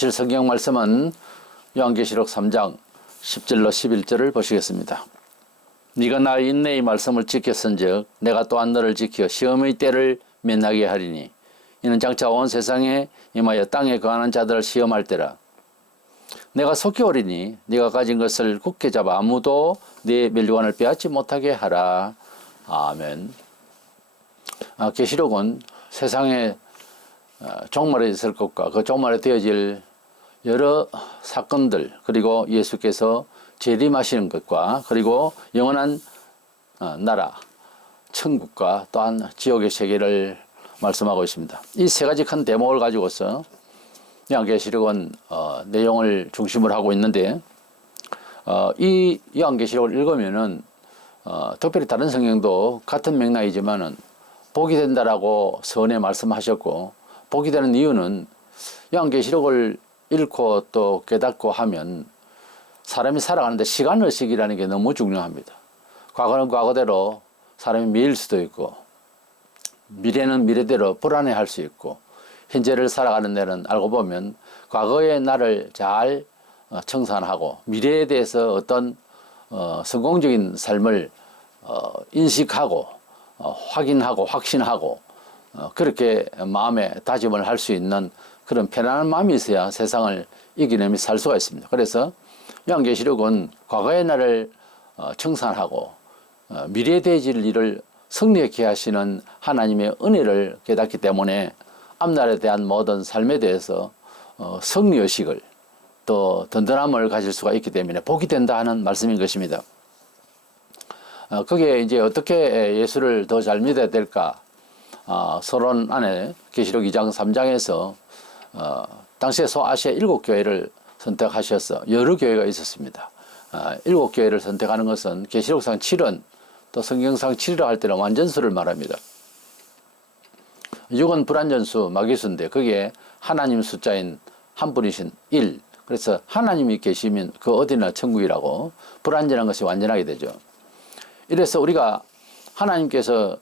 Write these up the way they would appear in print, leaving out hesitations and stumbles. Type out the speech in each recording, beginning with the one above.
보실 성경 말씀은 요한계시록 3장 10절로 11절을 보시겠습니다. 네가 나의 인내의 말씀을 지켰은즉 내가 또한 너를 지켜 시험의 때를 면하게 하리니 이는 장차 온 세상에 임하여 땅에 거하는 자들을 시험할 때라. 내가 속히 오리니 네가 가진 것을 굳게 잡아 아무도 네 멸류관을 빼앗지 못하게 하라. 아멘. 계시록은 세상에 종말에 있을 것과 그 종말에 되어질 여러 사건들, 그리고 예수께서 재림하시는 것과 그리고 영원한 나라 천국과 또한 지옥의 세계를 말씀하고 있습니다. 이 세 가지 큰 대목을 가지고서 요한계시록은 내용을 중심으로 하고 있는데, 이 요한계시록을 읽으면은 특별히 다른 성경도 같은 맥락이지만은 복이 된다라고 선에 말씀하셨고, 복이 되는 이유는 요한계시록을 읽고 또 깨닫고 하면 사람이 살아가는데 시간의식이라는 게 너무 중요합니다. 과거는 과거대로 사람이 미일 수도 있고, 미래는 미래대로 불안해할 수 있고, 현재를 살아가는 데는 알고 보면 과거의 나를 잘 청산하고 미래에 대해서 어떤 성공적인 삶을 인식하고 확인하고 확신하고 그렇게 마음에 다짐을 할 수 있는 그런 편안한 마음이 있어야 세상을 이겨내며 살 수가 있습니다. 그래서 요한계시록은 과거의 나를 청산하고 미래에 되어질 일을 승리케 하시는 하나님의 은혜를 깨닫기 때문에 앞날에 대한 모든 삶에 대해서 승리의식을 또 든든함을 가질 수가 있기 때문에 복이 된다 하는 말씀인 것입니다. 그게 이제 어떻게 예수를 더 잘 믿어야 될까? 서론 안에 계시록 2장 3장에서 당시에 소아시아 7교회를 선택하셔서 여러 교회가 있었습니다. 7교회를 선택하는 것은 계시록상 7은 또 성경상 7이라고 할 때는 완전수를 말합니다. 6은 불완전수, 마귀수인데 그게 하나님 숫자인 한 분이신 1. 그래서 하나님이 계시면 그 어디나 천국이라고, 불완전한 것이 완전하게 되죠. 이래서 우리가 하나님께서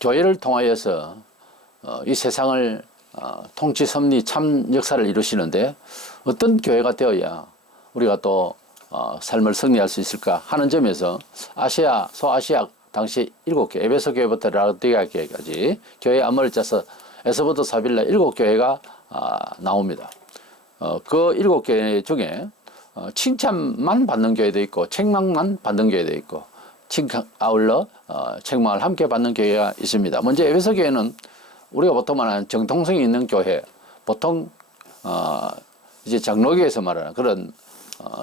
교회를 통하여서 이 세상을 통치, 섭리, 참 역사를 이루시는데 어떤 교회가 되어야 우리가 또 삶을 승리할 수 있을까 하는 점에서 아시아, 소아시아 당시 7개, 에베소 교회부터 라우디게아 교회까지 교회 암호를 짜서 에서부터 사빌라 7교회가 나옵니다. 그 7교회 중에 칭찬만 받는 교회도 있고 책망만 받는 교회도 있고 칭찬 아울러 책망을 함께 받는 교회가 있습니다. 먼저 에베소 교회는 우리가 보통 말하는 정통성이 있는 교회, 보통 이제 장로교에서 말하는 그런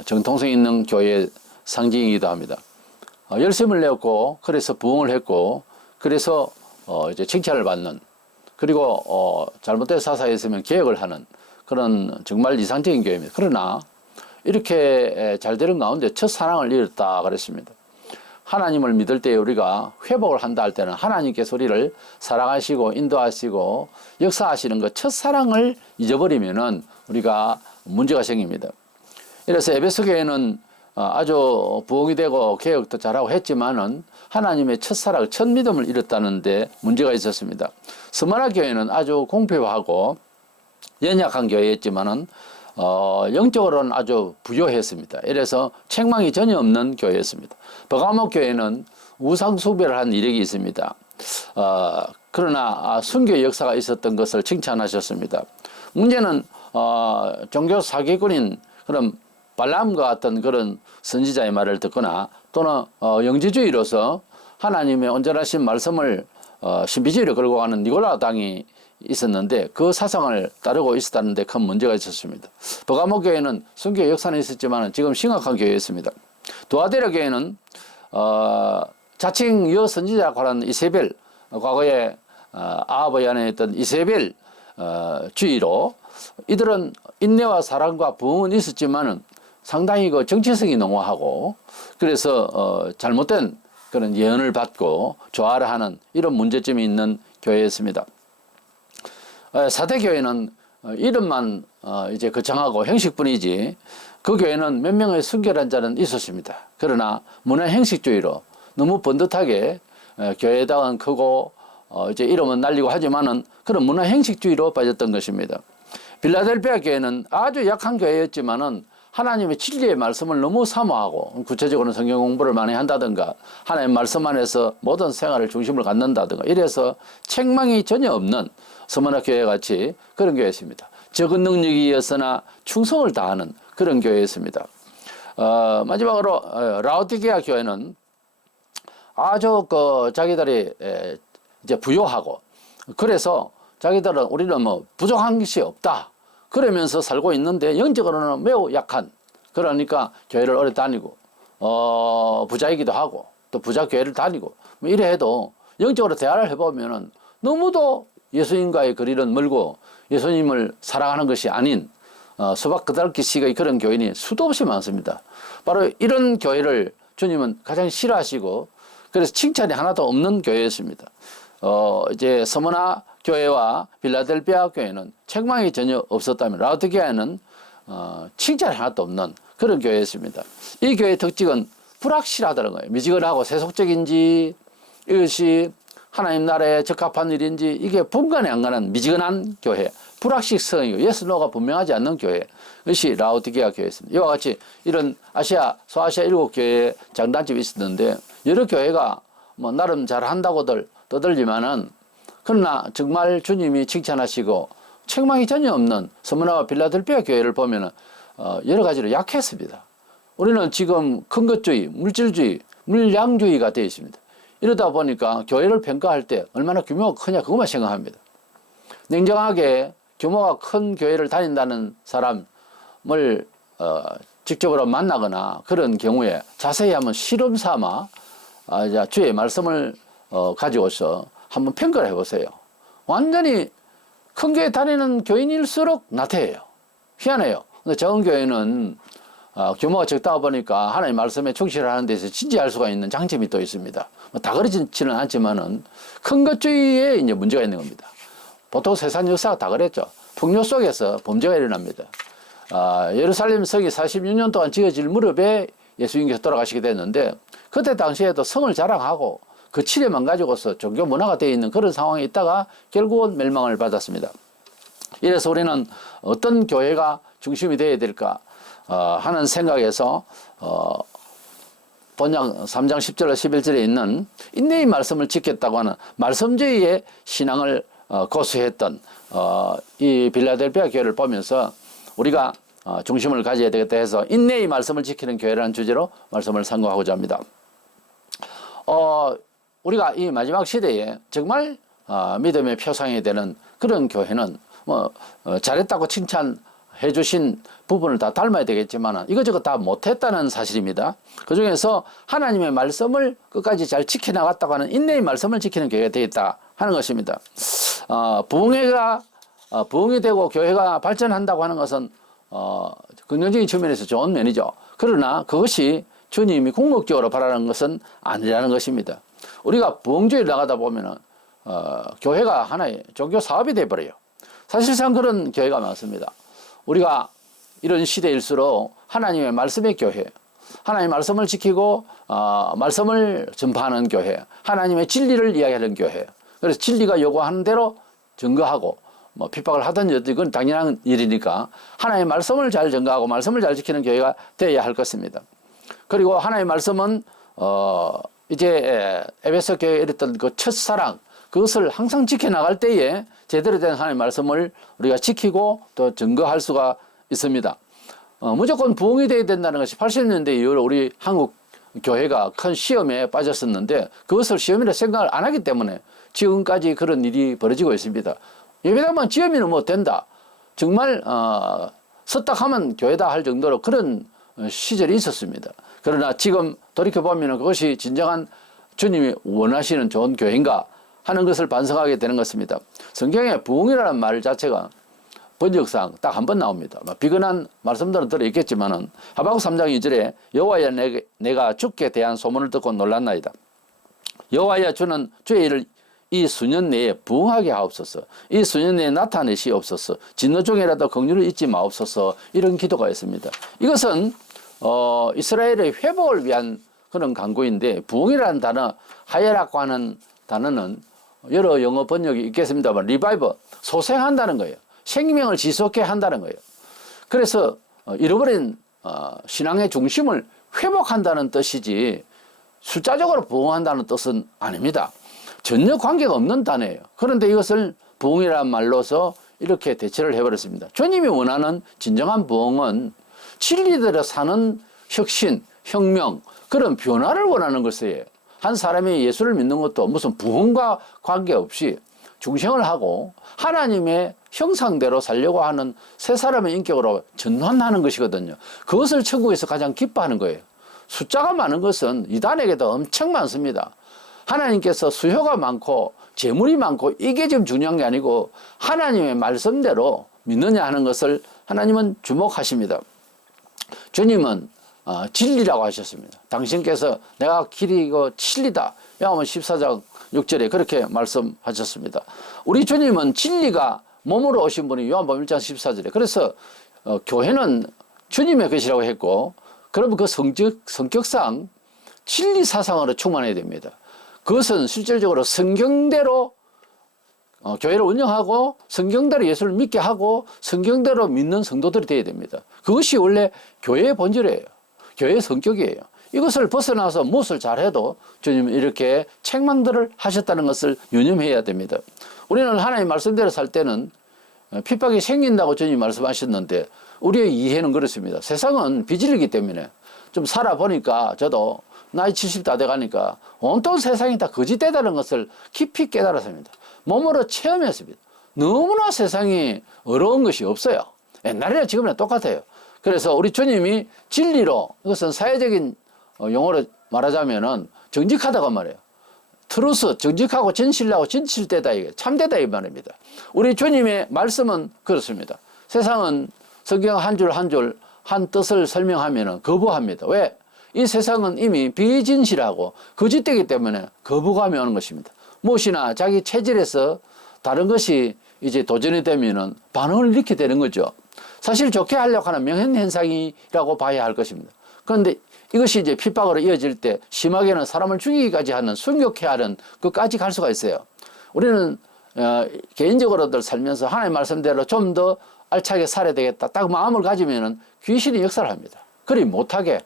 정통성 있는 교회의 상징이기도 합니다. 열심을 내었고, 그래서 부흥을 했고, 그래서 이제 칭찬을 받는, 그리고 잘못된 사사에 있으면 개혁을 하는 그런 정말 이상적인 교회입니다. 그러나 이렇게 잘 되는 가운데 첫 사랑을 잃었다 그랬습니다. 하나님을 믿을 때 우리가 회복을 한다 할 때는 하나님께서 우리를 사랑하시고 인도하시고 역사하시는 그 첫사랑을 잊어버리면은 우리가 문제가 생깁니다. 이래서 에베소 교회는 아주 부흥이 되고 개혁도 잘하고 했지만은 하나님의 첫사랑, 첫 믿음을 잃었다는데 문제가 있었습니다. 스마나 교회는 아주 공평하고 연약한 교회였지만은 영적으로는 아주 부유했습니다. 이래서 책망이 전혀 없는 교회였습니다. 버가모 교회는 우상숭배를 한 이력이 있습니다. 그러나 순교의 역사가 있었던 것을 칭찬하셨습니다. 문제는 종교 사기꾼인 그런 발람과 같은 그런 선지자의 말을 듣거나 또는 영지주의로서 하나님의 온전하신 말씀을 신비주의로 끌고 가는 니고라 당이 있었는데 그 사상을 따르고 있었다는 데 큰 문제가 있었습니다. 버가모 교회는 순교의 역사는 있었지만 지금 심각한 교회였습니다. 두아데라 교회는 자칭 여선지자라고 하는 이세벨, 과거에 아합의 아내에 있던 이세벨 주의로 이들은 인내와 사랑과 부흥은 있었지만은 상당히 그 정체성이 농후하고 그래서 잘못된 그런 예언을 받고 조화를 하는 이런 문제점이 있는 교회였습니다. 사대교회는 이름만 이제 거창하고 형식뿐이지 그 교회는 몇 명의 순결한 자는 있었습니다. 그러나 문화 형식주의로 너무 번듯하게 교회당은 크고 이제 이름은 날리고 하지만은 그런 문화 형식주의로 빠졌던 것입니다. 빌라델피아 교회는 아주 약한 교회였지만은 하나님의 진리의 말씀을 너무 사모하고 구체적으로는 성경 공부를 많이 한다든가 하나님의 말씀 안에서 모든 생활을 중심을 갖는다든가 이래서 책망이 전혀 없는 서머나 교회 같이 그런 교회였습니다. 적은 능력이었으나 충성을 다하는 그런 교회였습니다. 마지막으로 라오디게아 교회는 아주 자기들이 이제 부요하고 그래서 자기들은 우리는 뭐 부족한 것이 없다 그러면서 살고 있는데 영적으로는 매우 약한 그러니까 교회를 오래 다니고 부자이기도 하고 또 부자 교회를 다니고 뭐 이래 해도 영적으로 대화를 해보면은 너무도 예수님과의 거리는 멀고 예수님을 사랑하는 것이 아닌 수박 그달기 씨의 그런 교인이 수도 없이 많습니다. 바로 이런 교회를 주님은 가장 싫어하시고 그래서 칭찬이 하나도 없는 교회였습니다. 이제 서머나 교회와 빌라델피아 교회는 책망이 전혀 없었다면 라오디게아는 칭찬이 하나도 없는 그런 교회였습니다. 이 교회의 특징은 불확실하다는 거예요. 미지근하고 세속적인지 이것이 하나님 나라에 적합한 일인지 이게 분간이 안 가는 미지근한 교회, 불확실성이고 예스 노가 분명하지 않는 교회, 이것이 라오디게아 교회였습니다. 이와 같이 이런 아시아, 소아시아 7교회의 장단점이 있었는데 여러 교회가 뭐 나름 잘한다고들 떠들지만은 그러나 정말 주님이 칭찬하시고 책망이 전혀 없는 서머나와 빌라델피아 교회를 보면은 여러 가지로 약했습니다. 우리는 지금 근거주의, 물질주의, 물량주의가 되어 있습니다. 이러다 보니까 교회를 평가할 때 얼마나 규모가 크냐 그것만 생각합니다. 냉정하게 규모가 큰 교회를 다닌다는 사람을 직접으로 만나거나 그런 경우에 자세히 한번 실험 삼아 주의 말씀을 가지고서 한번 평가를 해보세요. 완전히 큰 교회 다니는 교인일수록 나태해요. 희한해요. 근데 적은 교회는 규모가 적다 보니까 하나님 말씀에 충실하는 데서 진지할 수가 있는 장점이 또 있습니다. 다 그렇지는 않지만은 큰 것주의에 이제 문제가 있는 겁니다. 보통 세상 역사가 다 그랬죠. 풍요 속에서 범죄가 일어납니다. 예루살렘 성이 46년 동안 지어질 무렵에 예수님께서 돌아가시게 됐는데 그때 당시에도 성을 자랑하고 그 치레만 가지고서 종교 문화가 되어 있는 그런 상황에 있다가 결국은 멸망을 받았습니다. 이래서 우리는 어떤 교회가 중심이 되어야 될까 하는 생각에서 본장 3장 10절 11절에 있는 인내의 말씀을 지켰다고 하는 말씀주의의 신앙을 고수했던 이 빌라델피아 교회를 보면서 우리가 중심을 가져야 되겠다 해서 인내의 말씀을 지키는 교회라는 주제로 말씀을 선고하고자 합니다. 우리가 이 마지막 시대에 정말 믿음의 표상이 되는 그런 교회는 뭐 잘했다고 칭찬해 주신 부분을 다 닮아야 되겠지만 이것저것 다 못했다는 사실입니다. 그 중에서 하나님의 말씀을 끝까지 잘 지켜나갔다고 하는 인내의 말씀을 지키는 교회가 되겠다 하는 것입니다. 부흥이 되고 교회가 발전한다고 하는 것은 긍정적인 측면에서 좋은 면이죠. 그러나 그것이 주님이 궁극적으로 바라는 것은 아니라는 것입니다. 우리가 부흥주의를 나가다 보면은 교회가 하나의 종교 사업이 되어버려요. 사실상 그런 교회가 많습니다. 우리가 이런 시대일수록 하나님의 말씀의 교회, 하나님의 말씀을 지키고 말씀을 전파하는 교회, 하나님의 진리를 이야기하는 교회. 그래서 진리가 요구하는 대로 증거하고 뭐 핍박을 하든지 이건 당연한 일이니까 하나님의 말씀을 잘 증거하고 말씀을 잘 지키는 교회가 되어야 할 것입니다. 그리고 하나님의 말씀은 이제 에베소 교회에 이랬던 그 첫사랑 그것을 항상 지켜나갈 때에 제대로 된 하나님의 말씀을 우리가 지키고 또 증거할 수가 있습니다. 무조건 부흥이 되어야 된다는 것이 80년대 이후로 우리 한국 교회가 큰 시험에 빠졌었는데 그것을 시험이라 생각을 안 하기 때문에 지금까지 그런 일이 벌어지고 있습니다. 예배당만 지으면 뭐 된다. 정말 서딱하면 교회다 할 정도로 그런 시절이 있었습니다. 그러나 지금 돌이켜보면 그것이 진정한 주님이 원하시는 좋은 교회인가 하는 것을 반성하게 되는 것입니다. 성경에 부흥이라는 말 자체가 번역상 딱 한 번 나옵니다. 비근한 말씀들은 들어있겠지만은 하박국 3장 2절에 여호와야 내가 주께 대한 소문을 듣고 놀랐나이다. 여호와야 주는 주의 일을 이 수년 내에 부흥하게 하옵소서. 이 수년 내에 나타내시옵소서. 진노 중에라도 긍휼을 잊지 마옵소서. 이런 기도가 있습니다. 이것은 이스라엘의 회복을 위한 그런 간구인데 부흥이라는 단어, 하예라고 하는 단어는 여러 영어 번역이 있겠습니다만 리바이버, 소생한다는 거예요. 생명을 지속해 한다는 거예요. 그래서 잃어버린 신앙의 중심을 회복한다는 뜻이지 숫자적으로 부흥한다는 뜻은 아닙니다. 전혀 관계가 없는 단어예요. 그런데 이것을 부흥이라는 말로서 이렇게 대체를 해버렸습니다. 주님이 원하는 진정한 부흥은 진리대로 사는 혁신, 혁명, 그런 변화를 원하는 것이에요. 한 사람이 예수를 믿는 것도 무슨 부흥과 관계없이 중생을 하고 하나님의 형상대로 살려고 하는 새 사람의 인격으로 전환하는 것이거든요. 그것을 천국에서 가장 기뻐하는 거예요. 숫자가 많은 것은 이단에게도 엄청 많습니다. 하나님께서 수요가 많고 재물이 많고 이게 지금 중요한 게 아니고 하나님의 말씀대로 믿느냐 하는 것을 하나님은 주목하십니다. 주님은 진리라고 하셨습니다. 당신께서 내가 길이고 진리다. 요한복음 14장 6절에 그렇게 말씀하셨습니다. 우리 주님은 진리가 몸으로 오신 분이 요한복음 1장 14절에 그래서 교회는 주님의 것이라고 했고 그러면 그 성격상 진리 사상으로 충만해야 됩니다. 그것은 실질적으로 성경대로 교회를 운영하고 성경대로 예수를 믿게 하고 성경대로 믿는 성도들이 되어야 됩니다. 그것이 원래 교회의 본질이에요. 교회의 성격이에요. 이것을 벗어나서 무엇을 잘해도 주님은 이렇게 책망들을 하셨다는 것을 유념해야 됩니다. 우리는 하나님 말씀대로 살 때는 핍박이 생긴다고 주님이 말씀하셨는데 우리의 이해는 그렇습니다. 세상은 비질이기 때문에 좀 살아보니까 저도 나이 70 다 돼가니까 온통 세상이 다 거짓되다는 것을 깊이 깨달았습니다. 몸으로 체험했습니다. 너무나 세상이 어려운 것이 없어요. 옛날이나 지금이나 똑같아요. 그래서 우리 주님이 진리로 이것은 사회적인 용어로 말하자면은 정직하다고 말해요. 트루스, 정직하고 진실하고 진실되다 이게 참되다 이 말입니다. 우리 주님의 말씀은 그렇습니다. 세상은 성경 한 줄 한 줄 한 뜻을 설명하면은 거부합니다. 왜? 이 세상은 이미 비진실하고 거짓되기 때문에 거부감이 오는 것입니다. 무엇이나 자기 체질에서 다른 것이 이제 도전이 되면은 반응을 일으키게 되는 거죠. 사실 좋게 하려고 하는 명현현상이라고 봐야 할 것입니다. 그런데 이것이 이제 핍박으로 이어질 때 심하게는 사람을 죽이기까지 하는 순교케 하는 끝까지 갈 수가 있어요. 우리는 개인적으로들 살면서 하나님의 말씀대로 좀 더 알차게 살아야 되겠다. 딱 마음을 가지면은 귀신이 역사를 합니다. 그리 못하게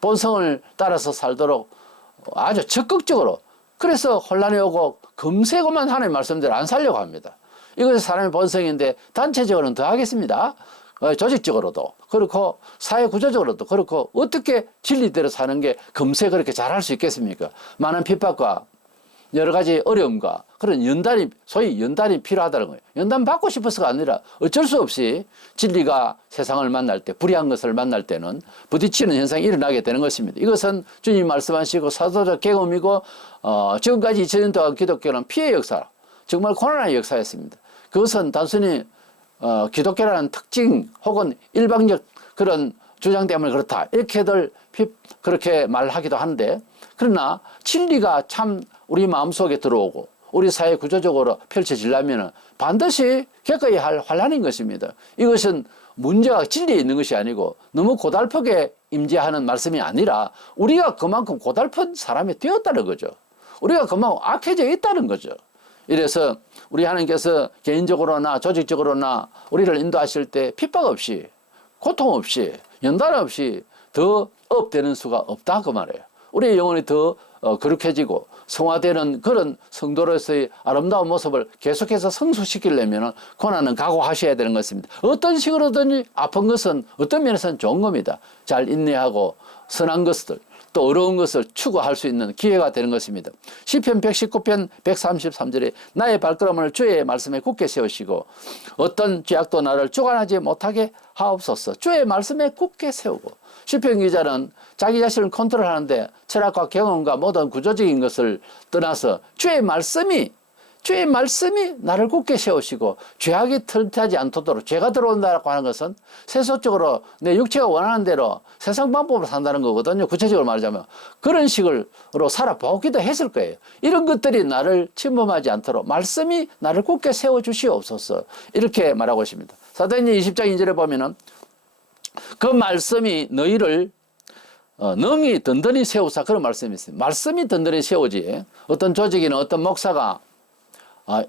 본성을 따라서 살도록 아주 적극적으로 그래서 혼란이 오고 금세고만 하나님의 말씀대로 안 살려고 합니다. 이것이 사람의 본성인데 단체적으로는 더 하겠습니다. 조직적으로도 그렇고 사회 구조적으로도 그렇고 어떻게 진리대로 사는 게 금세 그렇게 잘할 수 있겠습니까? 많은 핍박과 여러 가지 어려움과 그런 연단이 소위 연단이 필요하다는 거예요. 연단 받고 싶어서가 아니라 어쩔 수 없이 진리가 세상을 만날 때 불의한 것을 만날 때는 부딪히는 현상이 일어나게 되는 것입니다. 이것은 주님 말씀하시고 사도적 경험이고 지금까지 2000년 동안 기독교는 피해 역사 정말 고난의 역사였습니다. 그것은 단순히 기독교라는 특징 혹은 일방적 그런 주장 때문에 그렇다 이렇게들 그렇게 말하기도 하는데 그러나 진리가 참 우리 마음속에 들어오고 우리 사회 구조적으로 펼쳐지려면 반드시 겪어야 할 환란인 것입니다. 이것은 문제가 진리에 있는 것이 아니고 너무 고달프게 임재하는 말씀이 아니라 우리가 그만큼 고달픈 사람이 되었다는 거죠. 우리가 그만큼 악해져 있다는 거죠. 이래서 우리 하나님께서 개인적으로나 조직적으로나 우리를 인도하실 때 핍박 없이 고통 없이 연단 없이 더 업되는 수가 없다 그 말이에요. 우리의 영혼이 더 거룩해지고 성화되는 그런 성도로서의 아름다운 모습을 계속해서 성숙시키려면 고난은 각오하셔야 되는 것입니다. 어떤 식으로든지 아픈 것은 어떤 면에서는 좋은 겁니다. 잘 인내하고 선한 것들 또 어려운 것을 추구할 수 있는 기회가 되는 것입니다. 시편 119편 133절에 나의 발걸음을 주의 말씀에 굳게 세우시고 어떤 죄악도 나를 주관하지 못하게 하옵소서. 주의 말씀에 굳게 세우고 시편 기자는 자기 자신을 컨트롤하는데 철학과 경험과 모든 구조적인 것을 떠나서 주의 말씀이 나를 굳게 세우시고 죄악이 틈타지 않도록 죄가 들어온다고 하는 것은 세속적으로 내 육체가 원하는 대로 세상 방법으로 산다는 거거든요. 구체적으로 말하자면 그런 식으로 살아보기도 했을 거예요. 이런 것들이 나를 침범하지 않도록 말씀이 나를 굳게 세워주시옵소서 이렇게 말하고 있습니다. 사도행전 20장 2절에 보면은 그 말씀이 너희를 능히 든든히 세우사 그런 말씀이 있어요. 말씀이 든든히 세우지 어떤 조직이나 어떤 목사가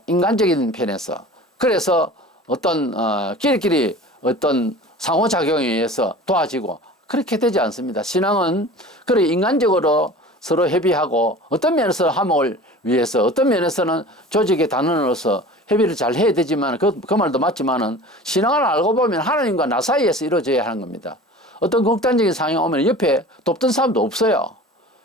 인간적인 편에서 그래서 어떤 끼리끼리 어떤 상호작용에 의해서 도와지고 그렇게 되지 않습니다. 신앙은 그래 인간적으로 서로 협의하고 어떤 면에서 화목을 위해서 어떤 면에서는 조직의 단원으로서 협의를 잘 해야 되지만 그 말도 맞지만은 신앙을 알고 보면 하나님과 나 사이에서 이루어져야 하는 겁니다. 어떤 극단적인 상황이 오면 옆에 돕던 사람도 없어요.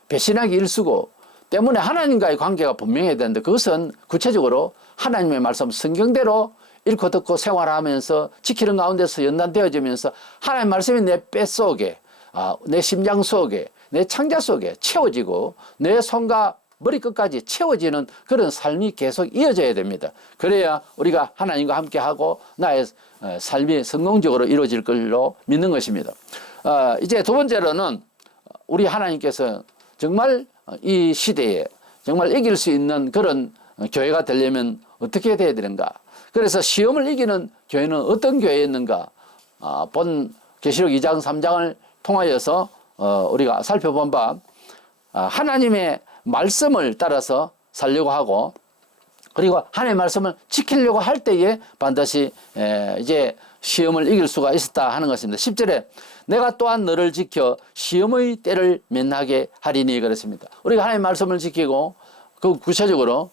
배신하기 일쑤고 때문에 하나님과의 관계가 분명해야 되는데 그것은 구체적으로 하나님의 말씀 성경대로 읽고 듣고 생활하면서 지키는 가운데서 연단되어지면서 하나님의 말씀이 내 뱃속에 내 심장 속에 내 창자 속에 채워지고 내 손과 머리끝까지 채워지는 그런 삶이 계속 이어져야 됩니다. 그래야 우리가 하나님과 함께하고 나의 삶이 성공적으로 이루어질 걸로 믿는 것입니다. 이제 두 번째로는 우리 하나님께서 정말 이 시대에 정말 이길 수 있는 그런 교회가 되려면 어떻게 돼야 되는가. 그래서 시험을 이기는 교회는 어떤 교회였는가. 본 계시록 2장 3장을 통하여서 우리가 살펴본 바 하나님의 말씀을 따라서 살려고 하고 그리고 하나님의 말씀을 지키려고 할 때에 반드시 이제 시험을 이길 수가 있었다 하는 것입니다. 10절에 내가 또한 너를 지켜 시험의 때를 면하게 하리니 그랬습니다. 우리가 하나님의 말씀을 지키고 그 구체적으로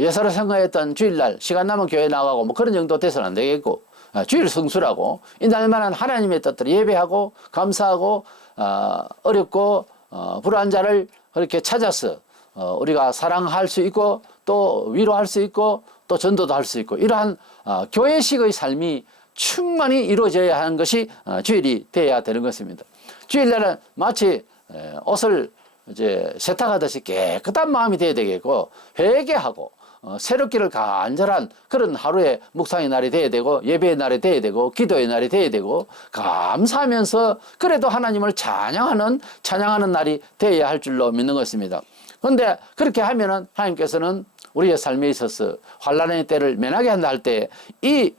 예사로 생각했던 주일날 시간 나면 교회 나가고 뭐 그런 정도 돼서는 안 되겠고 주일 성수라고 인할 만한 하나님의 뜻들을 예배하고 감사하고 어렵고 불안한 자를 그렇게 찾아서 우리가 사랑할 수 있고 또 위로할 수 있고 또 전도도 할 수 있고 이러한 교회식의 삶이 충만히 이루어져야 하는 것이 주일이 되어야 되는 것입니다. 주일날은 마치 옷을 이제 세탁하듯이 깨끗한 마음이 되어야 되겠고 회개하고 새롭기를 간절한 그런 하루의 묵상의 날이 되어야 되고 예배의 날이 되어야 되고 기도의 날이 되어야 되고 감사하면서 그래도 하나님을 찬양하는 날이 되어야 할 줄로 믿는 것입니다. 그런데 그렇게 하면은 하나님께서는 우리의 삶에 있어서 환난의 때를 면하게 한다 할 때 이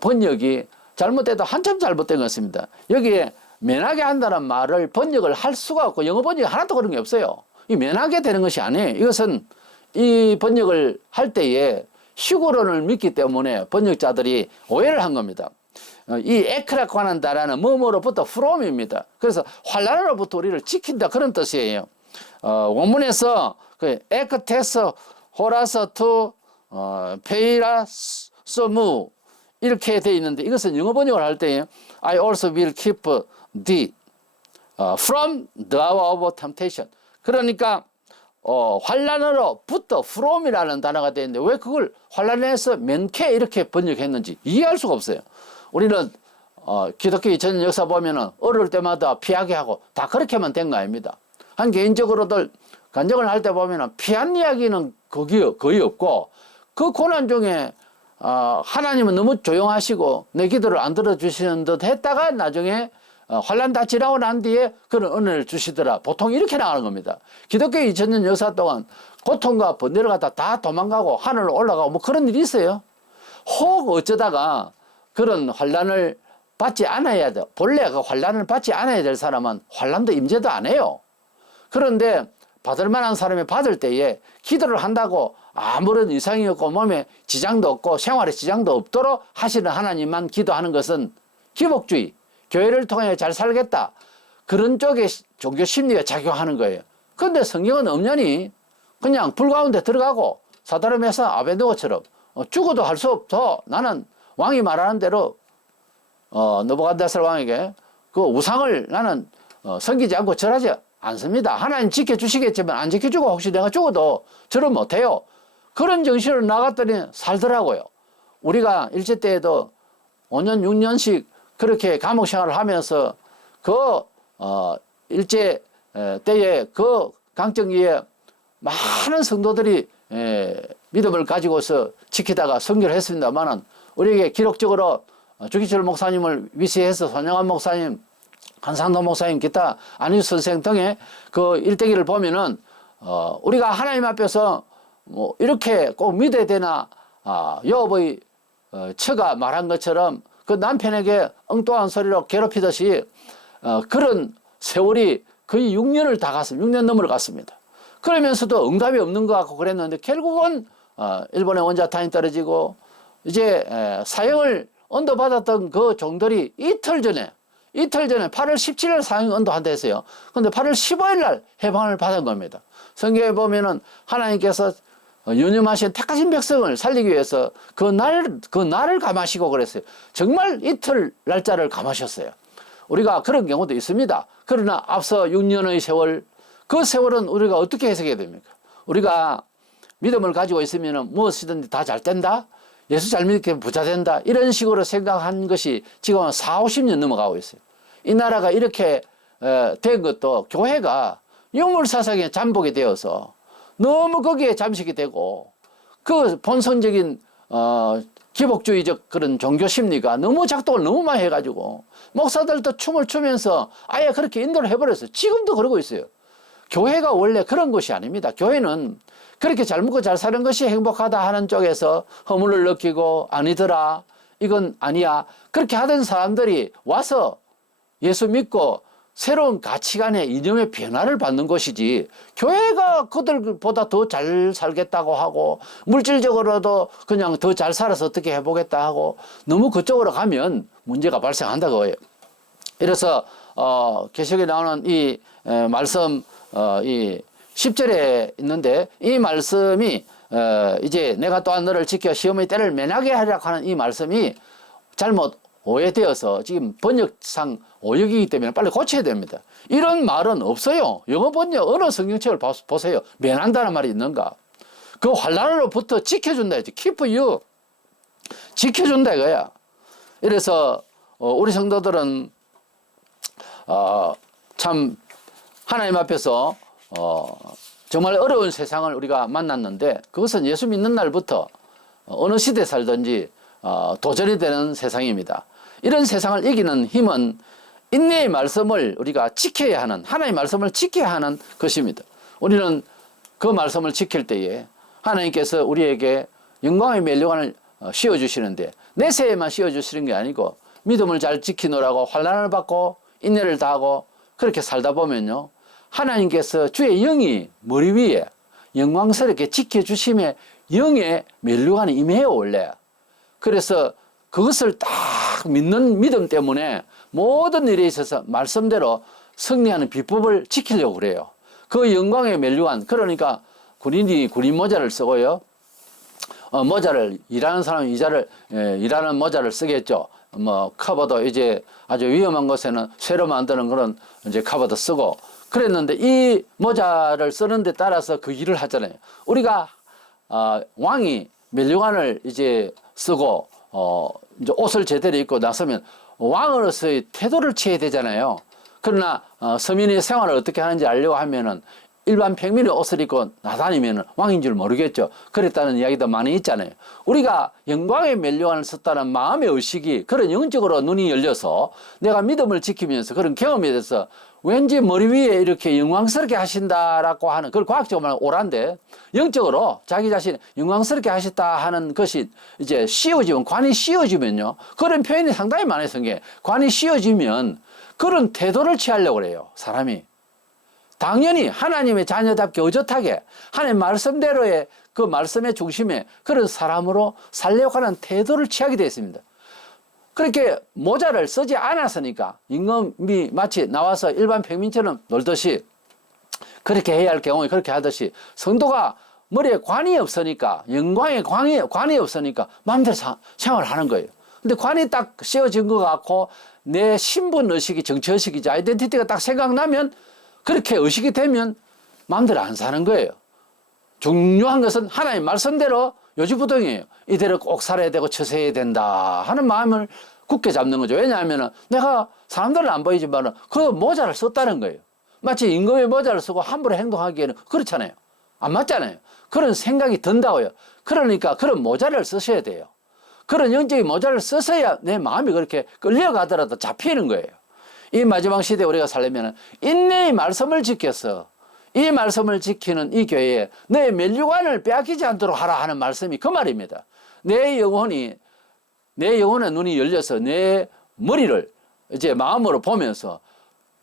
번역이 잘못돼도 한참 잘못된 것입니다. 여기에 면하게 한다는 말을 번역을 할 수가 없고 영어 번역이 하나도 그런 게 없어요. 이 면하게 되는 것이 아니에요. 이것은 이 번역을 할 때에 휴거론을 믿기 때문에 번역자들이 오해를 한 겁니다. 이 에크라고 하는 단어는 뭐뭐로부터 from입니다. 그래서 환난으로부터 우리를 지킨다 그런 뜻이에요. 원문에서 그 에크테스 호라서 투 페이라스무 이렇게 되어 있는데 이것은 영어 번역을 할 때 I also will keep thee from the hour of temptation. 그러니까 환난으로부터 from이라는 단어가 되어 있는데 왜 그걸 환난에서 면케 이렇게 번역했는지 이해할 수가 없어요. 우리는 기독교 2000년 역사 보면은 어려울 때마다 피하게 하고 다 그렇게만 된 거 아닙니다. 한 개인적으로들 간증을 할 때 보면은 피한 이야기는 거의 없고 그 고난 중에 하나님은 너무 조용하시고 내 기도를 안 들어주시는 듯 했다가 나중에 환난 다 지나고 난 뒤에 그런 은혜를 주시더라. 보통 이렇게 나가는 겁니다. 기독교 2000년 역사 동안 고통과 번뇌를 갖다 다 도망가고 하늘로 올라가고 뭐 그런 일이 있어요. 혹 어쩌다가 그런 환난을 받지 않아야 돼. 본래 그 환난을 받지 않아야 될 사람은 환난도 임재도 안 해요. 그런데 받을 만한 사람이 받을 때에 기도를 한다고 아무런 이상이 없고 몸에 지장도 없고 생활에 지장도 없도록 하시는 하나님만 기도하는 것은 기복주의, 교회를 통해 잘 살겠다. 그런 쪽에 종교 심리가 작용하는 거예요. 그런데 성경은 엄연히 그냥 불 가운데 들어가고 사다리 메사 아벤누고처럼 죽어도 할 수 없어. 나는 왕이 말하는 대로 느부갓네살 왕에게 그 우상을 나는 섬기지 않고 절하지 않습니다. 하나님 지켜주시겠지만 안 지켜주고 혹시 내가 죽어도 절은 못해요. 그런 정신으로 나갔더니 살더라고요. 우리가 일제 때에도 5년 6년씩 그렇게 감옥 생활을 하면서 그 일제 때에 그 강정기에 많은 성도들이 믿음을 가지고서 지키다가 선교를 했습니다만은 우리에게 기록적으로 주기철 목사님을 위시해서 손영환 목사님, 한상도 목사님, 기타 안희수 선생 등의 그 일대기를 보면은 우리가 하나님 앞에서 뭐 이렇게 꼭 믿어야 되나 여호와의 처가 말한 것처럼 그 남편에게 엉뚱한 소리로 괴롭히듯이 그런 세월이 거의 6년을 다 갔습니다. 6년 넘어갔습니다. 그러면서도 응답이 없는 것 같고 그랬는데 결국은 일본의 원자탄이 떨어지고 이제 사형을 언도받았던 그 종들이 이틀 전에 8월 17일 사형 언도한다 했어요. 근데 8월 15일 날 해방을 받은 겁니다. 성경에 보면은 하나님께서 유념하신 택하신 백성을 살리기 위해서 그 날을 감하시고 그랬어요. 정말 이틀 날짜를 감하셨어요. 우리가 그런 경우도 있습니다. 그러나 앞서 6년의 세월, 그 세월은 우리가 어떻게 해석해야 됩니까? 우리가 믿음을 가지고 있으면 무엇이든지 다 잘 된다? 예수 잘 믿게 부자 된다? 이런 식으로 생각한 것이 지금 40, 50년 넘어가고 있어요. 이 나라가 이렇게 된 것도 교회가 유물사상에 잠복이 되어서 너무 거기에 잠식이 되고 그 본성적인 기복주의적 그런 종교 심리가 너무 작동을 너무 많이 해가지고 목사들도 춤을 추면서 아예 그렇게 인도를 해버렸어요. 지금도 그러고 있어요. 교회가 원래 그런 것이 아닙니다. 교회는 그렇게 잘 먹고 잘 사는 것이 행복하다 하는 쪽에서 허물을 느끼고 아니더라, 이건 아니야, 그렇게 하던 사람들이 와서 예수 믿고 새로운 가치관의 이념의 변화를 받는 것이지, 교회가 그들보다 더 잘 살겠다고 하고 물질적으로도 그냥 더 잘 살아서 어떻게 해보겠다 하고 너무 그쪽으로 가면 문제가 발생한다고요. 그래서 계시록에 나오는 이 말씀 이 10절에 있는데, 이 말씀이 이제 내가 또한 너를 지켜 시험의 때를 면하게 하려고 하는 이 말씀이 잘못 오해되어서 지금 번역상 오역이기 때문에 빨리 고쳐야 됩니다. 이런 말은 없어요. 영어 번역 어느 성경책을 보세요. 면한다는 말이 있는가? 그 환난으로부터 지켜준다 했지. keep you. 지켜준다 이거야. 이래서 우리 성도들은 참 하나님 앞에서 정말 어려운 세상을 우리가 만났는데, 그것은 예수 믿는 날부터 어느 시대 살든지 도전이 되는 세상입니다. 이런 세상을 이기는 힘은 인내의 말씀을 우리가 지켜야 하는, 하나님의 말씀을 지켜야 하는 것입니다. 우리는 그 말씀을 지킬 때에 하나님께서 우리에게 영광의 면류관을 씌워주시는데, 내세에만 씌워주시는 게 아니고 믿음을 잘 지키노라고 환난을 받고 인내를 다하고 그렇게 살다 보면요, 하나님께서 주의 영이 머리 위에 영광스럽게 지켜주심에 영의 면류관이 임해요 원래. 그래서 그것을 딱 믿는 믿음 때문에 모든 일에 있어서 말씀대로 승리하는 비법을 지키려고 그래요. 그 영광의 면류관, 그러니까 군인이 군인 모자를 쓰고요, 모자를 일하는 사람은 일하는 모자를 쓰겠죠. 뭐 커버도 이제 아주 위험한 곳에는 쇠로 만드는 그런 이제 커버도 쓰고 그랬는데, 이 모자를 쓰는 데 따라서 그 일을 하잖아요. 우리가 왕이 면류관을 이제 쓰고 이제 옷을 제대로 입고 나서면 왕으로서의 태도를 취해야 되잖아요. 그러나 서민의 생활을 어떻게 하는지 알려고 하면은 일반 평민의 옷을 입고 나다니면 왕인 줄 모르겠죠. 그랬다는 이야기도 많이 있잖아요. 우리가 영광의 면류관을 썼다는 마음의 의식이 그런 영적으로 눈이 열려서 내가 믿음을 지키면서 그런 경험에 대해서 왠지 머리 위에 이렇게 영광스럽게 하신다라고 하는, 그걸 과학적으로 말하면 오란데, 영적으로 자기 자신 영광스럽게 하셨다 하는 것이 이제 씌워지면, 관이 씌워지면요, 그런 표현이 상당히 많아요. 성경에 관이 씌워지면 그런 태도를 취하려고 그래요. 사람이 당연히 하나님의 자녀답게 의젓하게 하나님 말씀대로의 그 말씀의 중심에 그런 사람으로 살려고 하는 태도를 취하게 되어 있습니다. 그렇게 모자를 쓰지 않았으니까 임금이 마치 나와서 일반 평민처럼 놀듯이 그렇게 해야 할 경우에 그렇게 하듯이, 성도가 머리에 관이 없으니까, 영광의 관이 없으니까 마음대로 생활하는 거예요. 근데 관이 딱 씌워진 것 같고 내 신분 의식이 정치의식이지 아이덴티티가 딱 생각나면, 그렇게 의식이 되면 마음대로 안 사는 거예요. 중요한 것은 하나님 말씀대로 요지부동이에요. 이대로 꼭 살아야 되고 처세해야 된다 하는 마음을 굳게 잡는 거죠. 왜냐하면 내가 사람들은 안 보이지만 그 모자를 썼다는 거예요. 마치 임금의 모자를 쓰고 함부로 행동하기에는 그렇잖아요. 안 맞잖아요. 그런 생각이 든다고요. 그러니까 그런 모자를 쓰셔야 돼요. 그런 영적인 모자를 써서야 내 마음이 그렇게 끌려가더라도 잡히는 거예요. 이 마지막 시대에 우리가 살려면 인내의 말씀을 지켜서 이 말씀을 지키는 이 교회에 내 면류관을 빼앗기지 않도록 하라 하는 말씀이 그 말입니다. 내 영혼의 눈이 열려서 내 머리를 이제 마음으로 보면서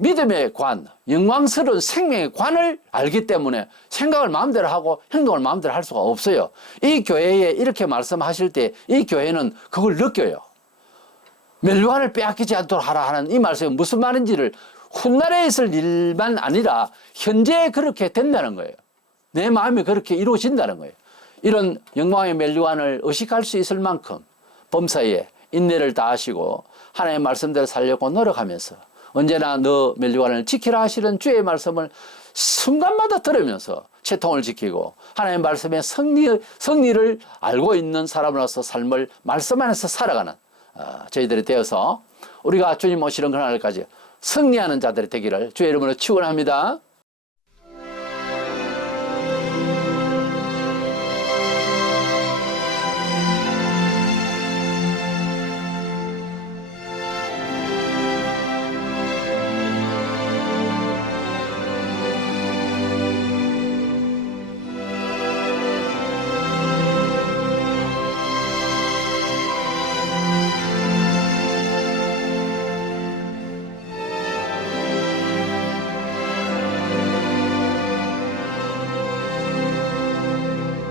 믿음의 관, 영광스러운 생명의 관을 알기 때문에 생각을 마음대로 하고 행동을 마음대로 할 수가 없어요. 이 교회에 이렇게 말씀하실 때 이 교회는 그걸 느껴요. 멸류관을 빼앗기지 않도록 하라 하는 이 말씀이 무슨 말인지를 훗날에 있을 일만 아니라 현재 그렇게 된다는 거예요. 내 마음이 그렇게 이루어진다는 거예요. 이런 영광의 멸류관을 의식할 수 있을 만큼 범사에 인내를 다하시고 하나님의 말씀대로 살려고 노력하면서 언제나 너 멸류관을 지키라 하시는 주의 말씀을 순간마다 들으면서 채통을 지키고 하나님의 말씀의 성리를 알고 있는 사람으로서 삶을 말씀 안에서 살아가는 저희들이 되어서 우리가 주님 오시는 그날까지 승리하는 자들이 되기를 주의 이름으로 축원합니다.